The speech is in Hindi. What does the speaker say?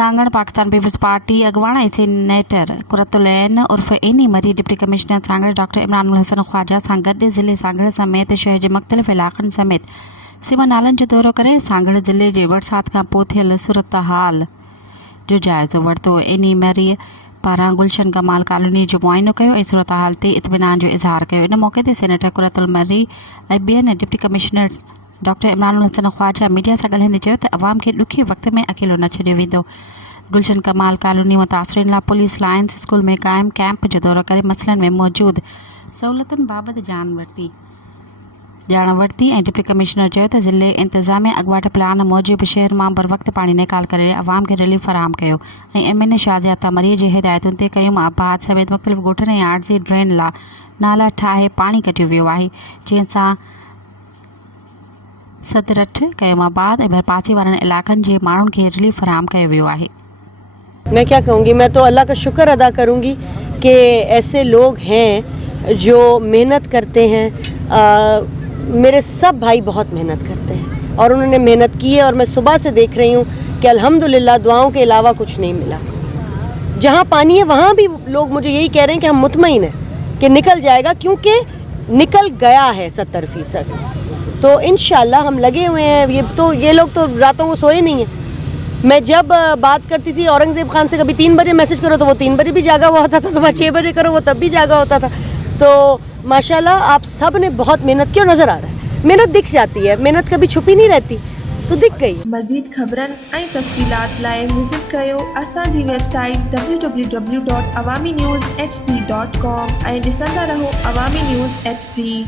सांगड़ पाकिस्तान पीपल्स पार्टी अगवाना सीनेटर कुरतुलैन उर्फ Annie Marri deputy commissioner Sanghar doctor Imran Hasan Khwaja Sanghar ज़िले सांगड़ समेत शहर जे मुख़्तलिफ़ इलाक़नि समेत सीमा नालनि जो दौरो करे सांगड़ ज़िले जे बरसाति खां पोइ थियल सूरत हाल जो जाइज़ो वरितो। एनी मरी पारां गुलशन कमाल कॉलोनी जो मुआइनो कयो ऐं सूरत हाल ते इत्मिनान जो इज़हार कयो। इन मौक़े ते सेनेटर कुरतुल मरी ऐं ॿियनि deputy commissioner's doctor Imran Hasan Khawaja media सां ॻाल्हाईंदे चयो त अवाम खे ॾुखिये वक़्त में अकेलो न छॾियो वेंदो। गुलशन कमाल कॉलोनी मुतासिरीन लाइ पुलिस लाइन्स स्कूल में क़ाइमु कैंप जो दौरो करे मसइलनि में मौजूद सहूलियतुनि बाबति ॼाण वरिती ऐं डिप्टी कमिश्नर चयो त ज़िले इंतिज़ामिया अॻुवाट प्लान मूजिबि शहर मां बर वक़्तु पाणी निकाल करे अवाम खे रिलीफ फराहम कयो ऐं MNA शाज़िया मरीअ जे हिदायतुनि ते कयूं आबाद समेत मुख़्तलिफ़ ॻोठनि ऐं आर्ज़ी ड्रेन लाइ नाला ठाहे पाणी कढियो वियो आहे, जंहिंसां सदरठ कयूं आबाद ऐं भरपासी वारनि इलाइक़नि जे माण्हुनि खे रिलीफ फराहम कयो वियो आहे। मैं क्या कहूँगी, मैं तो अल्लाह का शुक्र अदा करूँगी कि ऐसे लोग हैं जो मेहनत करते हैं। मेरे सब भाई बहुत मेहनत करते हैं और उन्होंने मेहनत की है और मैं सुबह से देख रही हूँ कि अल्हम्दुलिल्लाह दुआओं के अलावा कुछ नहीं मिला। जहाँ पानी है वहाँ भी लोग मुझे यही कह रहे हैं कि हम मुतमईन हैं कि निकल जाएगा, क्योंकि निकल गया है 70%। तो इंशाल्लाह हम लगे हुए हैं। ये लोग तो रातों को सोए नहीं हैं। मैं जब बात करती थी औरंगज़ेब खान से, कभी 3 बजे मैसेज करो तो वो 3 बजे भी जागा हुआ होता था, सुबह 6 बजे करो वो तब भी जागा होता था। तो माशाल्लाह आप सब ने बहुत मेहनत की और नज़र आ रहा है, मेहनत दिख जाती है, मेहनत कभी छुपी नहीं रहती, तो दिख गई। मज़ीद ख़बरनि ऐं तफ़सीलात लाइ विज़िट कयो असांजी वेबसाइट www.awamiNewsHD.com ऐं ॾिसंदा रहो अवामी न्यूज़ HD।